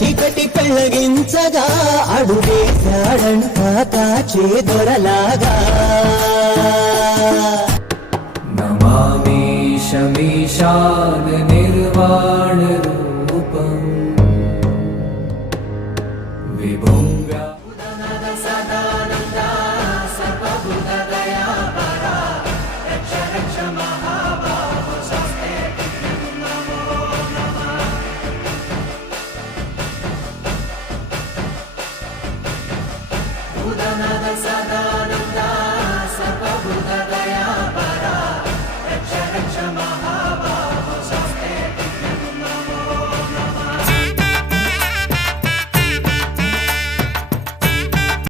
చీకటి పెళ్ళగించగా అడుగేశాడంట కాచే దొరలాగా నమామి శమీశాన నిర్వాణ రూపం విభుం Udana